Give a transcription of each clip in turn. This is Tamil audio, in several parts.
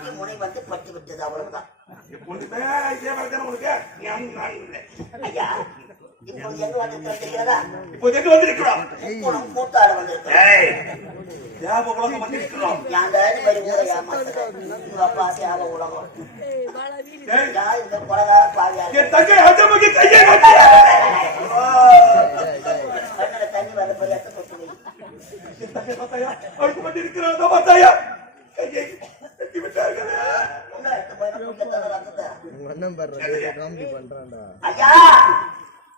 மாட்டி முனை வந்து பட்டு விட்டது. அவ்வளவுதான். ஐயா இப்போது எங்க வந்திருக்கிறதா? இப்போது எங்க வந்திருக்கிறோம்? கூட்டாள வந்திருக்கிறோம். தண்ணி வர ஐயா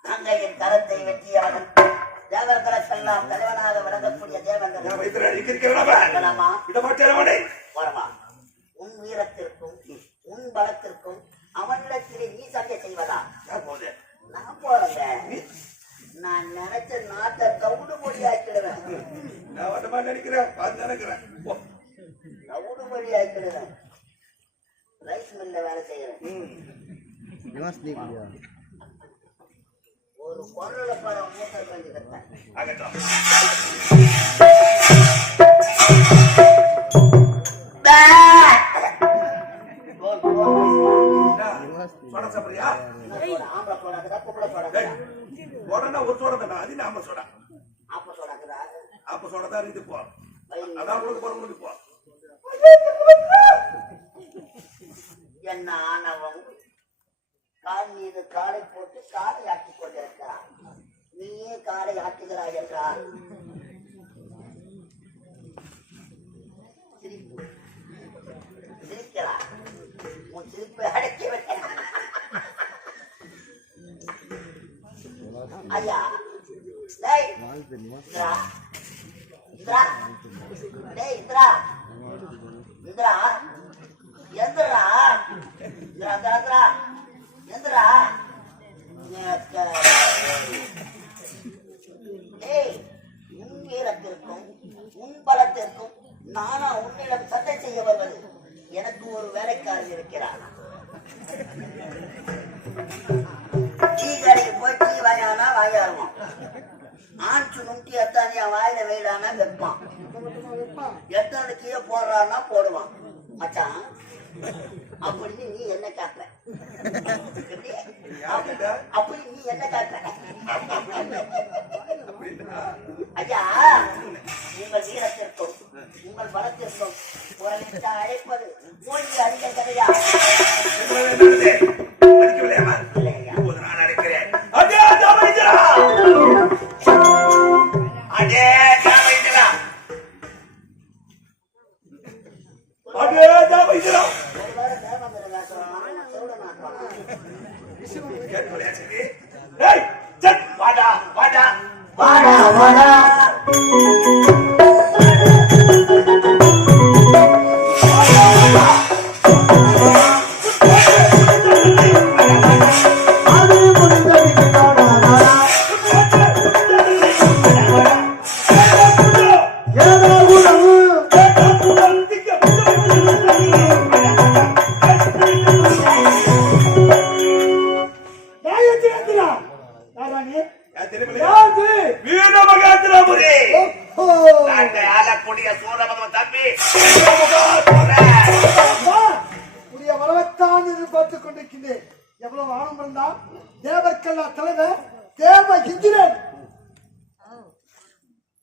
தங்கையின் கரத்தை வெட்டியவன் தேவர்களுக்கெல்லாம் தலைவனாக விளங்கக்கூடிய தேவன் உன் வீரத்திற்கும் உன் பலத்திற்கும் அவனிடத்திலே நீ சண்டை செய்வதா? நான் போறேங்க. நான் நினைச்ச நாட்டை கவுடு மொழி ஆக்கிடுவேன். கவுடு மொழி ஆக்கிடுவேன். ரைஸ் மில்ல வேலை செய்யறேன். ஒரு பொருளை பாரு மூட்டை கொஞ்சம் ஆம்பளை சோடாக்குதா பொம்பளை சோடாக்குதா? ஒரு சோடா தானே அது ஆம்பளை சோடா. ஆப்ப சோடாக்குதா? ஆப்ப சோடா தான் இருந்து போ. அதான் உங்களுக்கு போற போ. என்ன ஆனவன் கால் மீது காலை போட்டு காலை ஆட்டிக் கொண்டிருக்கிறான். நீயே காலை ஆட்டுகிறாய் என்றால் சிரிக்கிறார். உன் சிரிப்பை அடக்கி விட்டேன். ஐயா இந்திரா இந்திரா டேய் இந்திரா இந்திரா எந்திரா இந்திரா எந்திரா உன் வீரத்திற்கும் உன் பலத்திற்கும் நானா உன்னிடம் சண்டை செய்ய வருவது? எனக்கு ஒரு வேலைக்காரன் இருக்கிறார். டீ கடைக்கு போய் டீ வாங்கினா வாங்கிடுவான். ஆன்சு நுண்டி எத்தானியா வாயில வெயிலானா வைப்பான். எத்தான கீழே போடுறான்னா போடுவான். மச்சான் அப்படின்னு நீ என்ன காட்டுற? அப்படி நீ என்ன காட்டுற? ஐயா உங்கள் வீரத்திற்கும் உங்கள் பலத்திற்கும் குரலிட்டு அழைப்பது மொழி அறிந்த கதையா?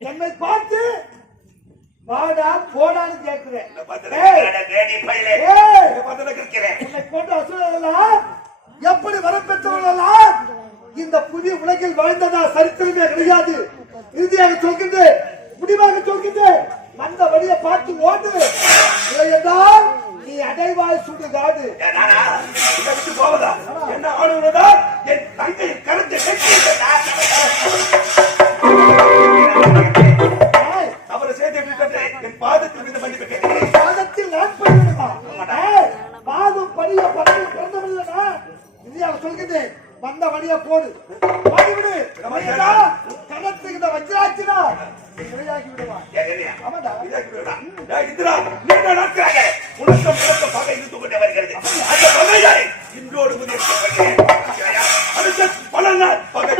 என்னை பார்த்து வாடா போடான்னு கேட்கிறேன். எப்படி வரப்பெற்றவர்களெல்லாம் இந்த புதிய உலகில் வாழ்ந்ததா சரித்திரமே கிடையாது. இறுதியாக சொல்கின்றேன், முடிவாக சொல்கின்றேன், வந்த வழியை பார்த்து ஓடு. இல்லையென்றால் நீ அடைவாய் சுடுகாடு. போவதா என்ன ஆளுநரா என் தங்கை கருத்தை அவரை சேர்த்து என் பாதத்தில் இந்த மன்னிப்பு கேட்கிறேன். பாதத்தில் நான் பண்ணுமா? பாதம் படிய பறந்து பிறந்தவில்லைனா இந்தியாவை சொல்கின்றேன், வந்த வழியா போடு. போய்விடு. கணத்துக்கு வச்சாச்சுனா விளையாகி விடுவான். ஆமாடா இந்திரா நீண்ட நாட்களாக உலகம் உலகம் பகை இருந்து கொண்டே வருகிறது. அந்த பகையை இன்றோடு அடுத்த பல நாள் பகை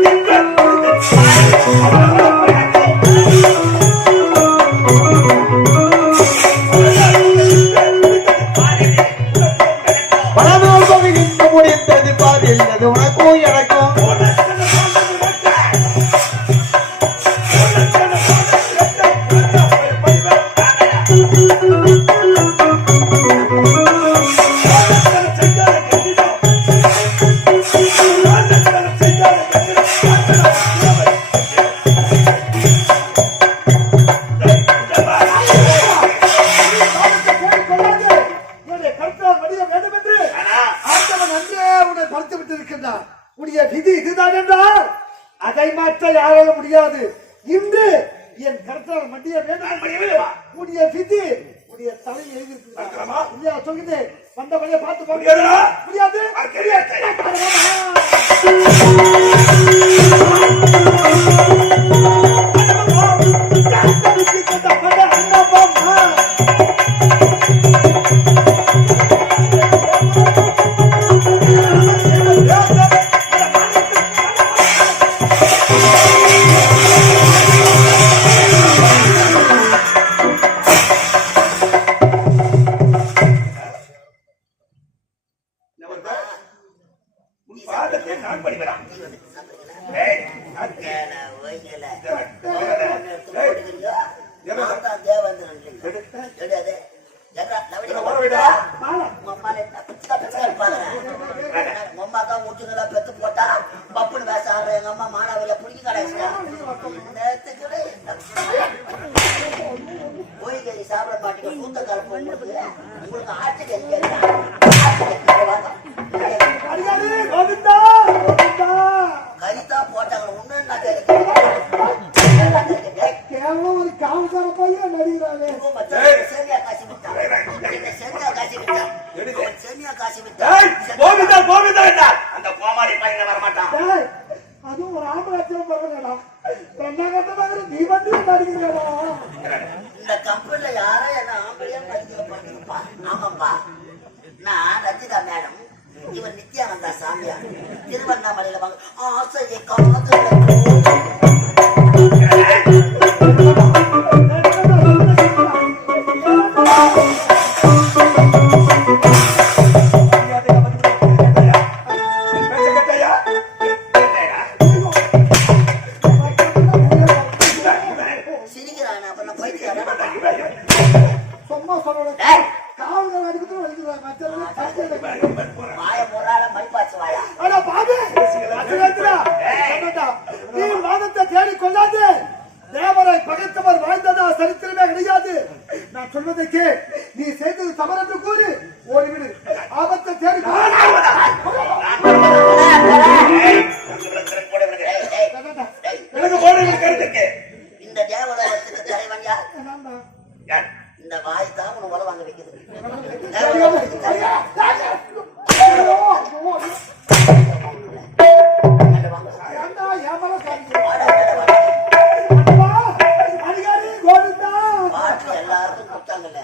இல்லது உனக்கும் எனக்கும் உடைய விதி இதுதான் என்றால் அதை மாற்ற யாராலும் முடியாது. இன்று என் கருத்தால் மண்டிய வேண்டும் உடைய விதி உடைய தலை எழுதியிருக்கிறார் சொல்லுங்க. வந்த வழியை பார்த்து முடியாது. பெத்து போட்டா பப்புனு பேச ஆடுற எங்க அம்மா மானாவில புடிக்க கடைசியா கோழிக்கறி சாப்பிட மாட்டீங்க. சூத்த கருப்பு உங்களுக்கு ஆட்சி கறித்தா போட்டாங்க. ஒண்ணு சேமியா காசி விட்டா சேமியா காசி விட்டா சேமியா காசி விட்டா அந்த கோமாளி பையனை வரமாட்டான். அதுவும் ஒரு ஆம்பளம் பரவாயில்லடா. நீ வந்து நடிக்கிறா இந்த கம்பெனில யாரும் என்ன ஆம்பளையா நடிக்கிற பண்ணிருப்பா. ஆமாப்பா, நான் ரஜிதா மேடம், இவர் நித்யானந்தா சாமியார். திருவண்ணாமலையில வாங்க ஆசையை காது தேவரை பகைத்தவர் வாழ்ந்ததா சரித்திரமே கிடையாது. நான் சொல்வதற்கு நீ செய்தது தவறு என்று கூறி ஓடிவிடு. ஆபத்தை தேடி இந்த தேவலோகத்துக்கு தலைவன் யார்? இந்த வாய் தான் உன உல வாங்க வைக்குது. எல்லாருக்கும் கொடுத்தாங்கல்ல.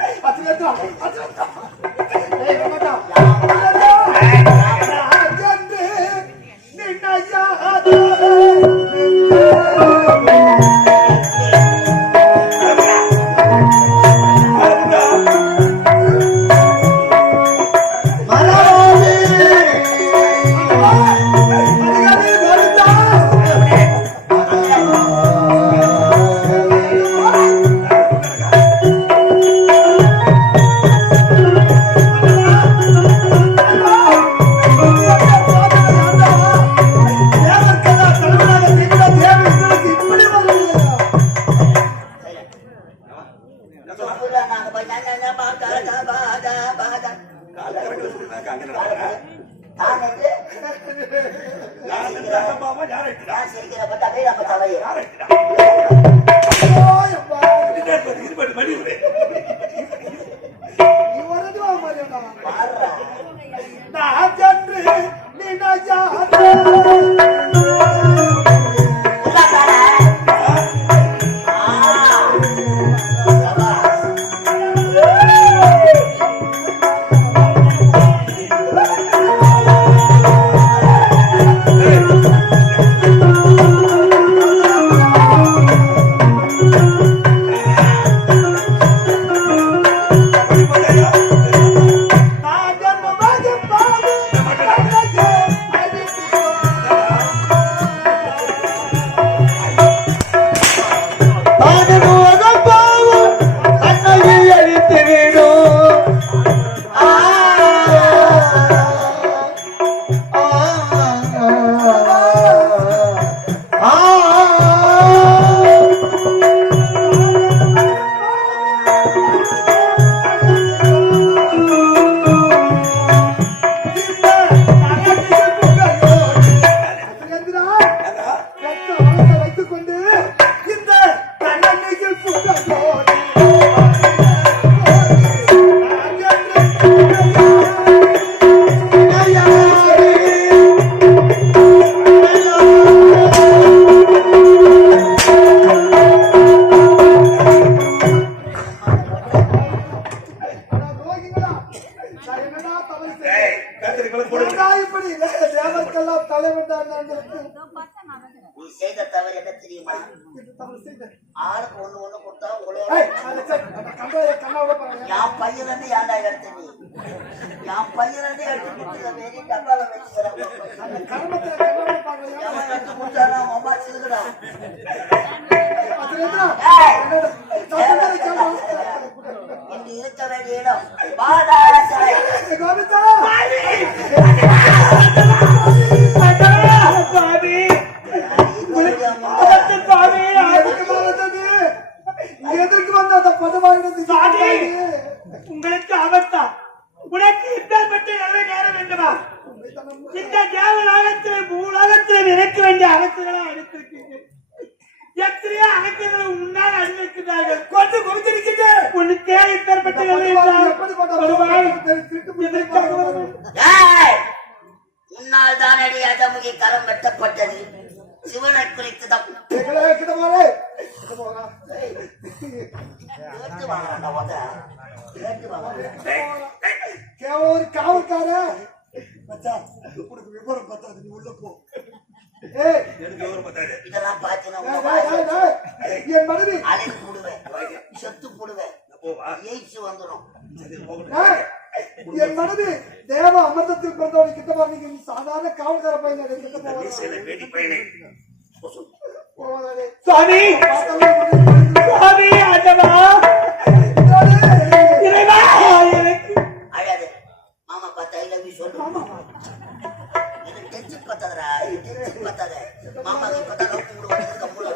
என்னடா தவறு ஏய், செய்தேன்? கத்திரிக்கோலை போடுங்க. ஏன்டா இப்படி தேவர்க்கெல்லாம் தலைவன் தான் நான் இருக்கேன். நீ செய்த தவறு என்ன தெரியுமா? இது தவறு செய்தேன். ஆளுக்கு ஒண்ணு ஒண்ணு கொடுத்தா உங்களோட ஏய், அதை செக். அந்த கண்டாய கண்ணாவோட பாருங்க. என் பையன் வந்து ஏன்டா எடுத்த நீ? என் பையன் வந்து எடுத்து கொடுத்து வெளியே டப்பால வச்சுக்கிறேன். அந்த கர்மத்தை கண்ணாவோட பாருங்க. எவன் எடுத்து கொடுத்தானா அம்மா சிறுகுடா. அதுல என்ன? ஏய், தவறு கேட்கணும். இன்று இருக்க வேண்டிய இடம் பாதாள கோவிந்தா! எதற்கு வந்த அந்த பதவாயினது உங்களுக்கு ஆபத்தா உனக்கு இப்பேற்பட்ட நிலைமை நேர வேண்டுமா? இந்த தேவலோகத்தில் பூலோகத்தில் எனக்கு வேண்டிய அகத்துகளை அனுப்பியிருக்கீங்க. எத்தனையோ அகத்துகளை உன்னால் அனுப்பியிருக்கிறார்கள். கொண்டு குவித்திருக்கீங்க. உனக்கே இப்பேற்பட்ட முன்னால் தானடி அதமுகி கரம் வெட்டப்பட்டது. சிவனை குறித்து தான் கேட்டு வாங்கடா உத. கேட்டு வாங்க. ஒரு காவல்கார மச்சான், உனக்கு விவரம் பத்தாது, நீ உள்ள போ. ஏய், எனக்கு விவரம் பத்தாது. இதெல்லாம் பார்த்தீங்கன்னா டேய், உங்க டேய், வாய் டேய், டேய், என் மனைவி அழைத்து போடுவேன், செத்து போடுவேன், போவா? எய்ட்ஸ் வந்துடும். சரி, போகட்டும். டேய், என் மனைவி தேவ அமிர்தத்தில் பிறந்தவனை கிட்ட பாருங்க. நீ சாதாரண காவல்கார பையன் கிட்ட இந்த மீசையில வேடி பையனே. போவாதே. சுவாமி சுவாமி ஆண்டவா இறைவா எனக்கு அழாது மாமா பார்த்தா ஐ லவ் யூ சொல்லு. இது டென்ஷன் பத்தாதடா, இது டென்ஷன் பத்தாத. மாமாக்கு பார்த்தா லவ் பண்ணுவோம் கம்முல.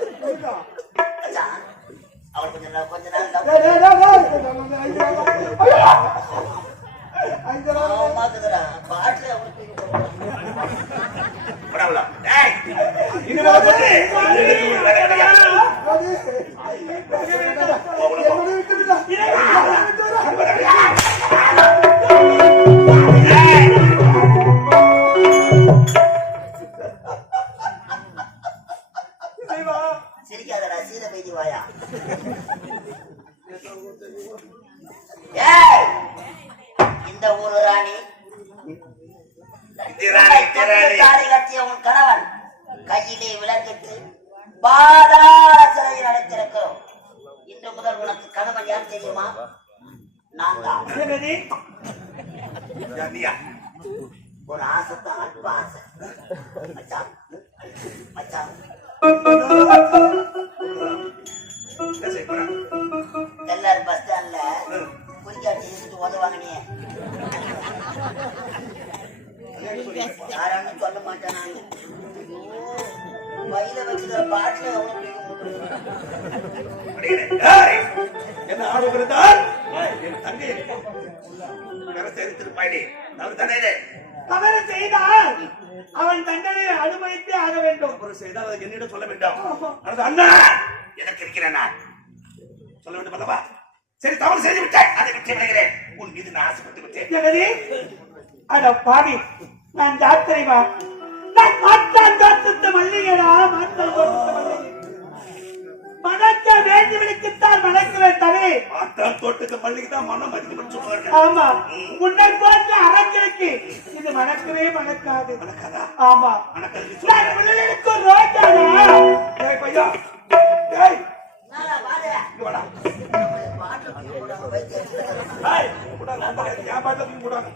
அதான் அவர் கொஞ்ச நாள் லவ் டேய், டேய், டேய், டேய். ஐயா, மாமாக்குதுடா பாட்டில் அவருக்கு பரவாயில்ல. டேய், இங்க வா போட்டு. வேலை கிடையாது. என் மனைவி விட்டுவிட்டா. சிரிக்காதடா, சீத பேதி வாயா. ஏய், இந்த ஊரு ராணி தாலி கட்டிய உன் கணவன் கையிலே விளக்கிட்டு பாதாள சிறையில் அடைத்திருக்கிறோம். இன்று முதல் உனக்கு கணவன் யார் தெரியுமா? நான் தான். நீயா? ஒரு ஆசைத்தான், அன்பு ஆசை. மச்சான் மச்சான் என்ன செய்ய போறா? எல்லாரும் பஸ் ஸ்டாண்ட்ல குளிக்காட்டி இருந்துட்டு உதவாங்க. நீ யாரான்னு சொல்ல மாட்டேன். நானு வயல வச்சுக்கிற பாட்டுல டேய், என்ன ஆர்வம் இருந்தால் என் தங்கை கரத்தை எடுத்திருப்பாயினே. தவறு தானே இது? தவறு செய்தால் அவன் தண்டனை அனுமதித்தே ஆக வேண்டும். தவறு செய்தால் அதை என்னிடம் சொல்ல வேண்டாம். அது அண்ணா எனக்கு இருக்கிறேன், நான் சொல்ல வேண்டும் அல்லவா? சரி, தவறு செய்து விட்டேன், அதை விட்டு விடுகிறேன். உன் மீது நான் ஆசைப்பட்டு விட்டேன். ஜெகதி அட பாவி, நான் ஜாத்திரைவா, நான் மாட்டான் தோட்டத்து மல்லிகைடா, மாட்டான் தோட்டத்து மல்லிகை. மணக்க வேண்டியவனுக்குத்தான் மணக்குவேன் தவிர மாட்டான் தோட்டத்து மல்லிகை தான் மனம் அதிகம் சொல்லுவார்கள். ஆமா, உன்னை போன்ற அரங்களுக்கு இது மணக்கவே மணக்காது. மணக்காதா? ஆமா, மணக்காது. நான் உள்ளிருக்கு ரோஜாடா. ஏய் பையா, ஏய் இங்க வாடா. பாட்டு வைத்தியம் ஏய் கூட ரொம்ப என் பாட்டத்துக்கு கூடாது.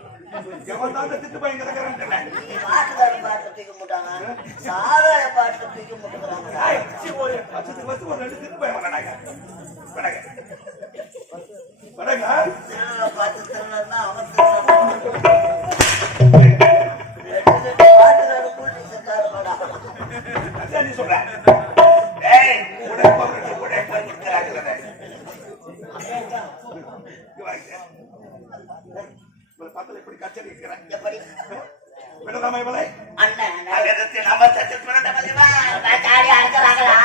எவன் தான் திட்டு பையன் கிடக்குறான்னு தெரியல. பாட்டுக்காரி பாட்டு தூக்க மாட்டாங்க, சாதாரண பாட்டு தூக்க மாட்டாங்க. ஏய், சி போய் வருஷத்துக்கு வருஷம் ஒரு 2 திட்டு பையன் வராங்க. வராங்க. வராங்க. திருநெல்வேலி பாட்டு திருநெல்வேலினா அவன் பாட்டுக்கார கூட்டி செஞ்சாருமாடா. அதான் நீ சொல்ற. ஏய், உடைப்பவர்கள் இருக்கிறார்கள். பார்த்தால இப்படி கச்சேரி இருக்கிறேன். எப்படி விடலாமா இவளை? அண்ணன் நகரத்தில் அமர்த்தத்தில் பிறந்தவள்வா. காடி அழைக்கிறாங்களா?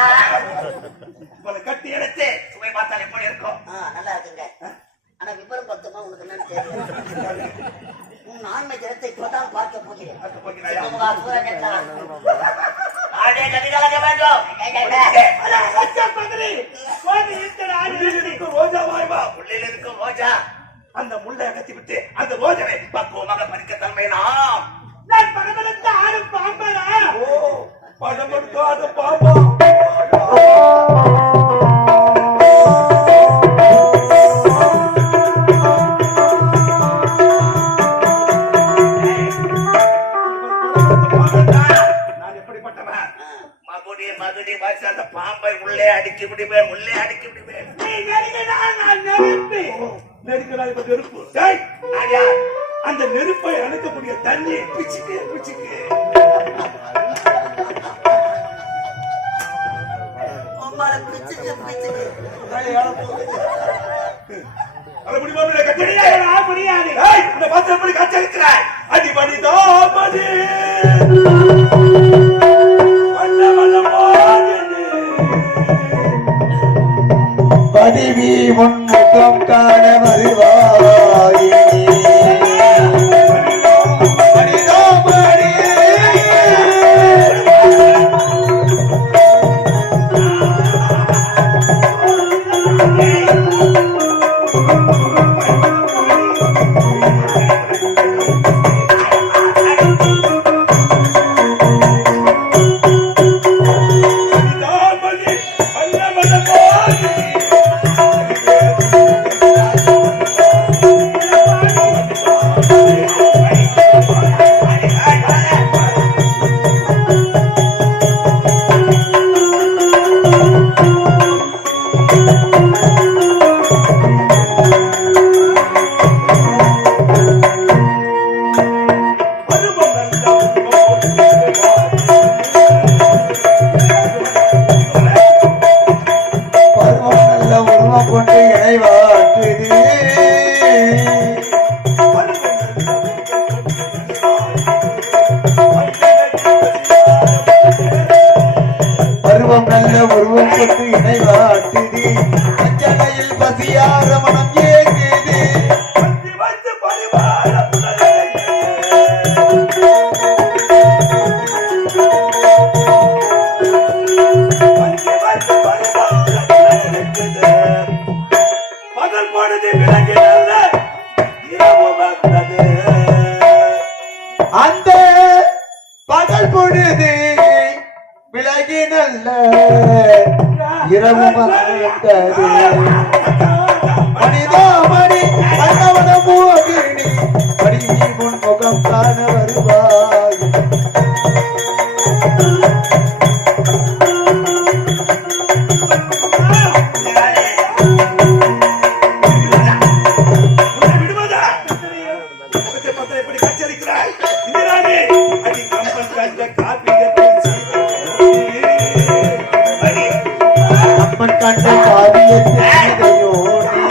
இவளை கட்டி எடுத்து சுவை பார்த்தால் எப்படி இருக்கும்? நல்லா இருக்குங்க. ஆனா விவரம் பத்தமா உனக்கு என்னன்னு தெரியல. உன் ஆண்மை ஜனத்தை இப்பதான் பார்க்க போகிறேன். ரோஜா வாய்வா, உள்ளில் இருக்கும் ரோஜா அந்த முள்ளை அகத்தி விட்டு அந்த ரோஜனை பக்குவமாக பறிக்க தன்மையினாம். நான் படமெடுத்த ஆடும் பாம்பலா? ஓ, படம் எடுக்காத பாப்பா. நான் எப்படிப்பட்டவன்? மகுடி வாசி அந்த பாம்பை உள்ளே அடிக்கி விடுவேன், உள்ளே அடிக்கி விடுவேன். நீ நெருங்கினால் நான் நெருப்பு. நெருக்கிறாய் இப்ப நெருப்பு. டேய், நான் யார்? அந்த நெருப்பை அணைக்கக்கூடிய தண்ணியை பிச்சுக்கு பிச்சுக்கு. உம்மால பிச்சுக்கு பிச்சுக்கு. அதை முடியுமா? கட்டி முடியாதுடா, முடியாது. ஏய், இந்த பாத்திரம் எப்படி காய்ச்சல் இருக்கிறாய்? அடிபடிதான் மதி. பதிவி முன்முகம் காண வருவாயே மனிதாமணி. பருவம் நல்ல உருவம் கொண்டு இணைவாட்டுது. அஞ்சனையில் பசியார மனம் ஏங்குது. பகல் பொழுது விளங்கினல்ல இரவு வந்தது. அந்த பகல் பொழுது விலகி நல்ல இரவு வந்தது. மனிதாமணி மன்னவன மோகினி மணிவி முன்முகம் காண வருவாய். விடுவதா? எப்படி கச்சரிக்கிறாய்? இந்திராணி, அடி கம்பன் கண்ட காப்பியத்தை அம்மன் கண்ட காவியத்தை செய்தையோனே.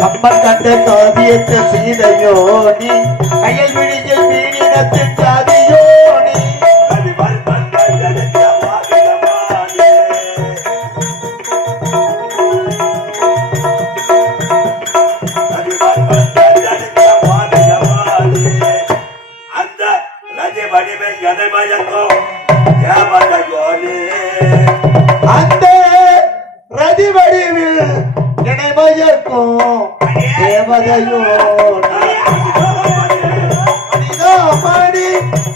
கம்பன் கண்ட காவியத்தை செய்தையோனி. அயல் விழியில் மீனினத்தின் சாதியோனி. அந்த ரஜி வடிவே ஜனமயக்கும் ஏவதையோனி. அந்த ரதி வடிவில் இணைமயக்கும் தேவதையோனி. மனிதாமணி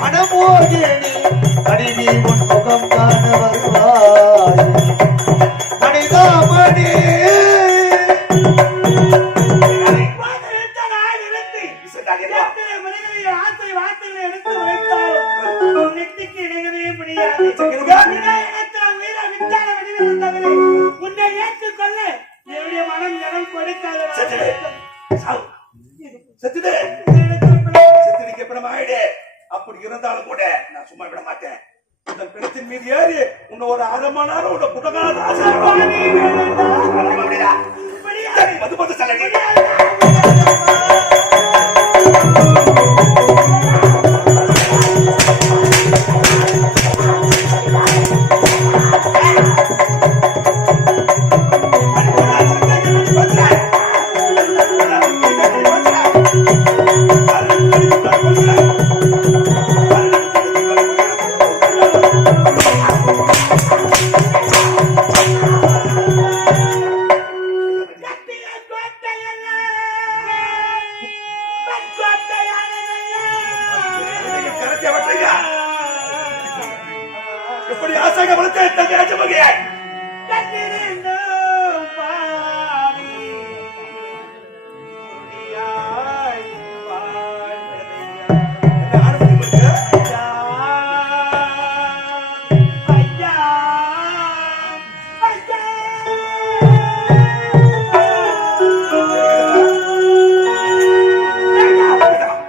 மனமோகினி மணிவி முன்முகம் காண வருவாய். மனிதாமணி உன்னை ஏற்றுக்கொள்ள என்னுடைய மனம் ஜனம் கொடுக்காத அப்படி இருந்தாலும் கூட நான் சும்மா விட மாட்டேன். இந்த பிணத்தின் மீது ஏறி உன்னை ஒரு அரை மணி நேரம் உன்னை குடகால பத்து பத்து சலகை Thank you. வாசக வளர்த்த தங்க ராஜமகையாய் கண்ணிரண்டும் பாடி முடியாய் வாழ்வதையா. ஐயா, ஐயா,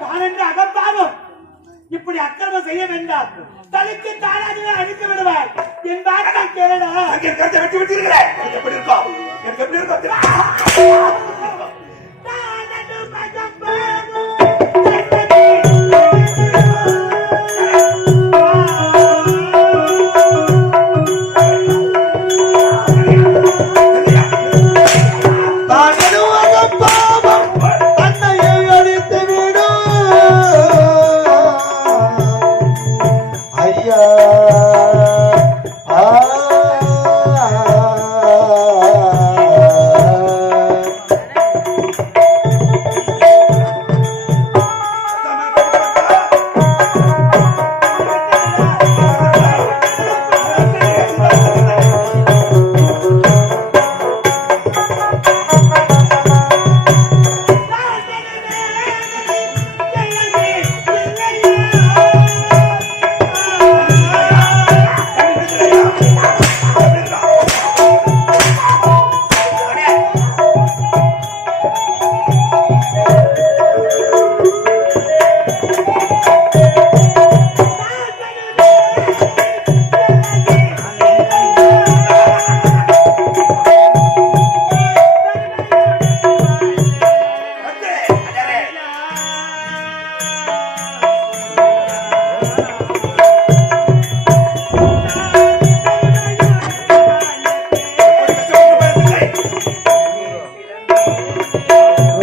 தானென்று அகம்பாவம் இப்படி அக்கிரமம் செய்ய வேண்டாம். தனக்கு தானாகவே அழித்து விடுவார். என் வார்த்தை கேளடா. என் கருத்தை வெட்டி விட்டீர்களே. எனக்கு எப்படி இருக்கும்? எனக்கு எப்படி இருக்கும்? தானென்று அகம்பாவம் தானெனும் பாவம் தன்னையை அழித்து விடும். ஐயா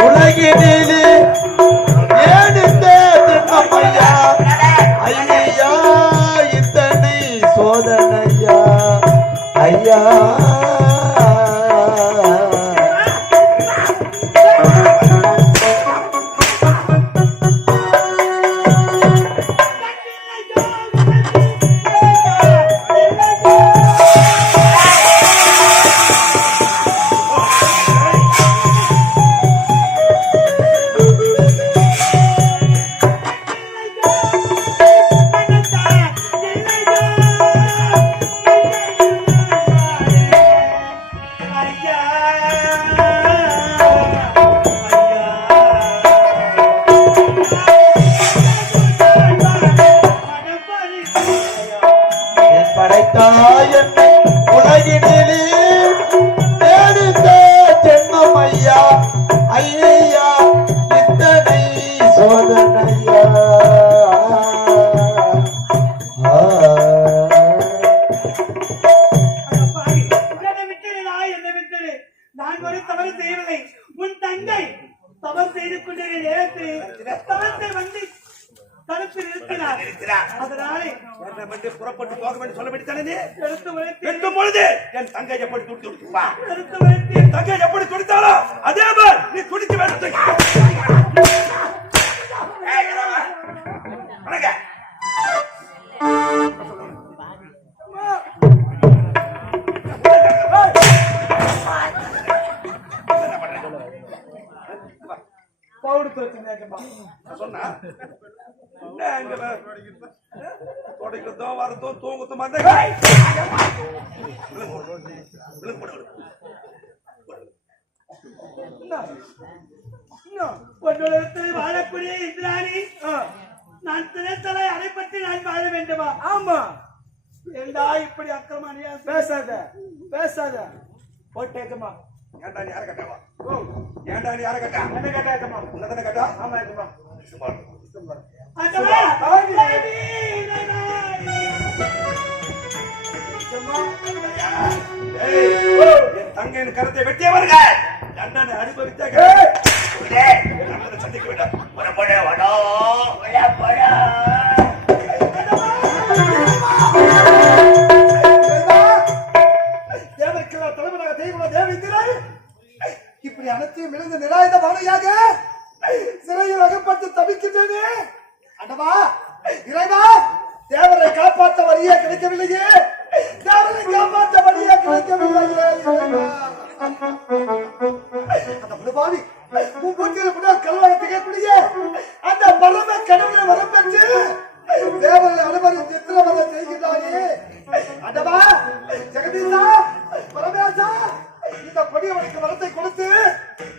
உலகினிலே ஏன் இந்த திண்ணமையா? ஐயா இத்தனை சோதனையா? ஐயா என் படைத்தாய் என்னை உலகினிலே தேடித்த ஜென்மமையா? ஐயா இத்தனை சோதனையா? என்னை விட்டது. நான் ஒரு தவறு செய்யவில்லை. உன் தங்கை தவறு செய்து கொண்டிருந்த நேரத்தில் தவத்தை வந்து தடுத்து நிறுத்தினார். அதனாலே என்னை வந்து புறப்பட்டு போக வேண்டும் சொல்ல வேண்டியதானே? எடுத்து உரைத்து வெட்டும் பொழுது என் தங்கை எப்படி துடி துடிப்பா? எடுத்து உரைத்து என் தங்கை எப்படி துடித்தாலோ அதே மாதிரி நீ துடிக்க வேண்டும். வணக்கம். பவுடர் வச்சிருந்தேன். சொன்னா தொடக்கிறதும் வரதும் தூங்குறதும் உன்னிடத்தில் வாழக்கூடிய இந்திராணி, நான் தினத்தலை அதை பற்றி நான் வாழ வேண்டுமா? ஆமா. ஏண்டா இப்படி அக்கிரமணியா பேசாத பேசாத போட்டேக்கமா. ஏண்டா நீ யார கட்டாவா? ஏண்டா நீ யார கட்டா? என்ன கேட்டாக்கமா? உன்னதான கட்டா? ஆமா ஏக்கமா. தங்கையின் கருத்தை வெட்டியவர்கள் தண்டனை அனுபவித்த சந்திக்க வேண்டும். தேவருக்கெல்லாம் தலைவனாக தெய்வ தேவேந்திரன் இப்படி அனைத்தையும் இழந்த நிராயுத பானையாக சிறையில் அகப்பட்டு தவிக்கின்றேனே. அண்டவா இறைவா, தேவரை காப்பாற்ற வழியே கிடைக்கவில்லையே. தேவனை காப்பாற்ற வழியே கிடைக்கவில்லையே அந்த பாவி உன் வீட்டில் முன்னாள் கல்வாணத்துக்கக்கூடிய அந்த பரம கடவுளை வரம் பெற்று தேவனை அனுமதி சித்திரவதை செய்கிறாயே அண்டவா ஜெகதீசா பரமேசா இந்த கொடியவனுக்கு வரத்தை கொடுத்து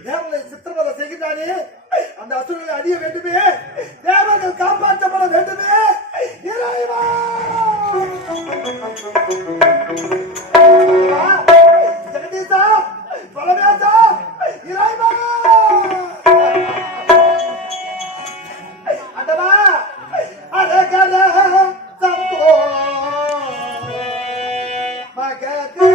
தேவனை சித்திரவதை செய்கிறானே அந்த அசுரனை அழிய வேண்டுமே தேவர்கள் காப்பாற்றப்பட வேண்டுமே இறைவா ஜெகதீசா பரமேசா இறைவா அண்டவா அரகர சம்போ மகதே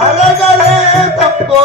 அழகலே தப்போ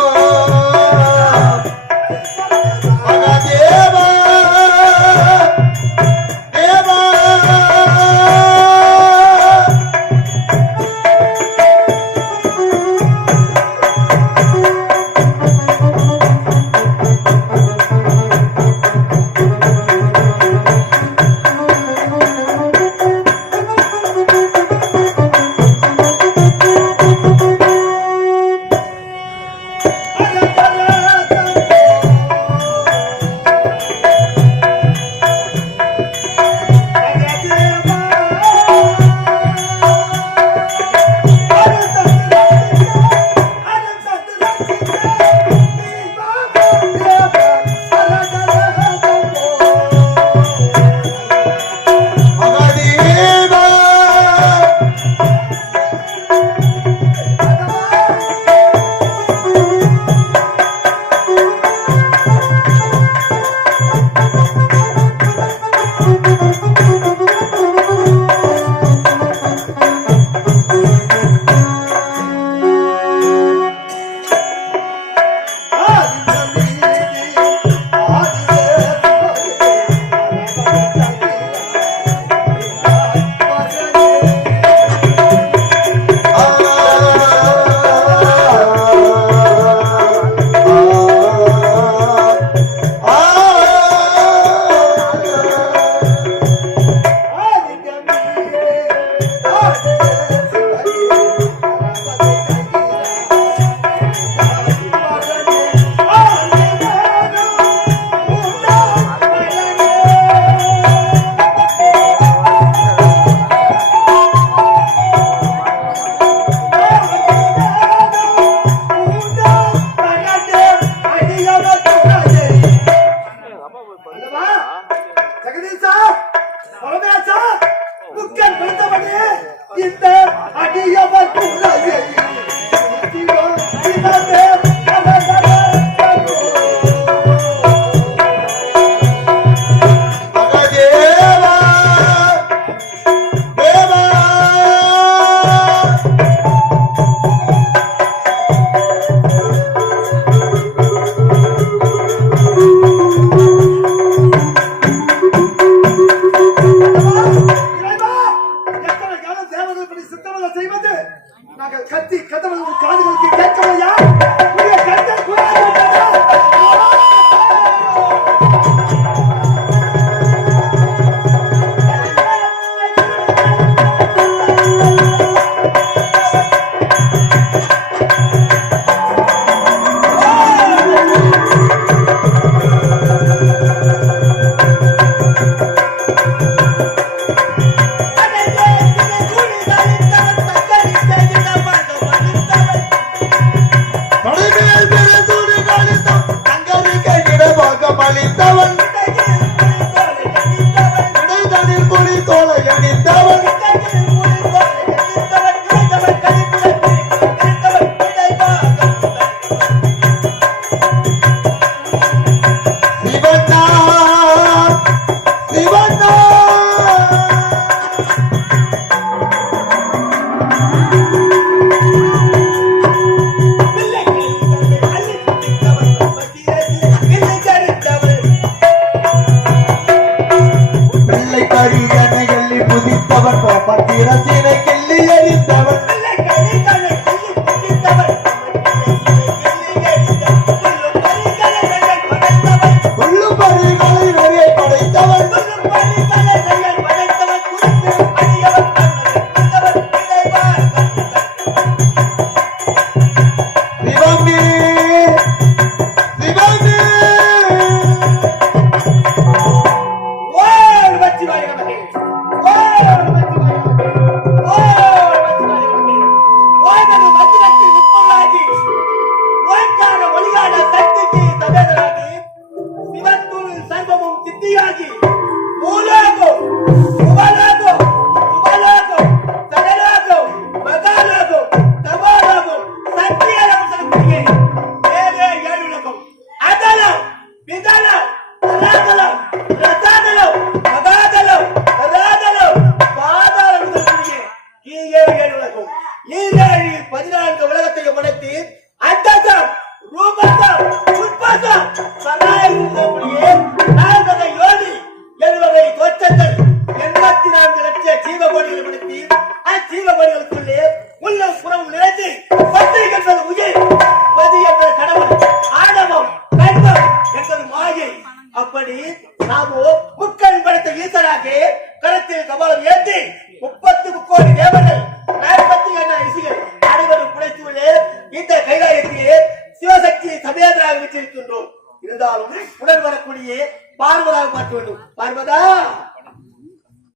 வேதராக வச்சிருக்கின்றோம். இருந்தாலும் உடன் வரக்கூடிய பார்வதாக பார்க்க வேண்டும். பார்வதா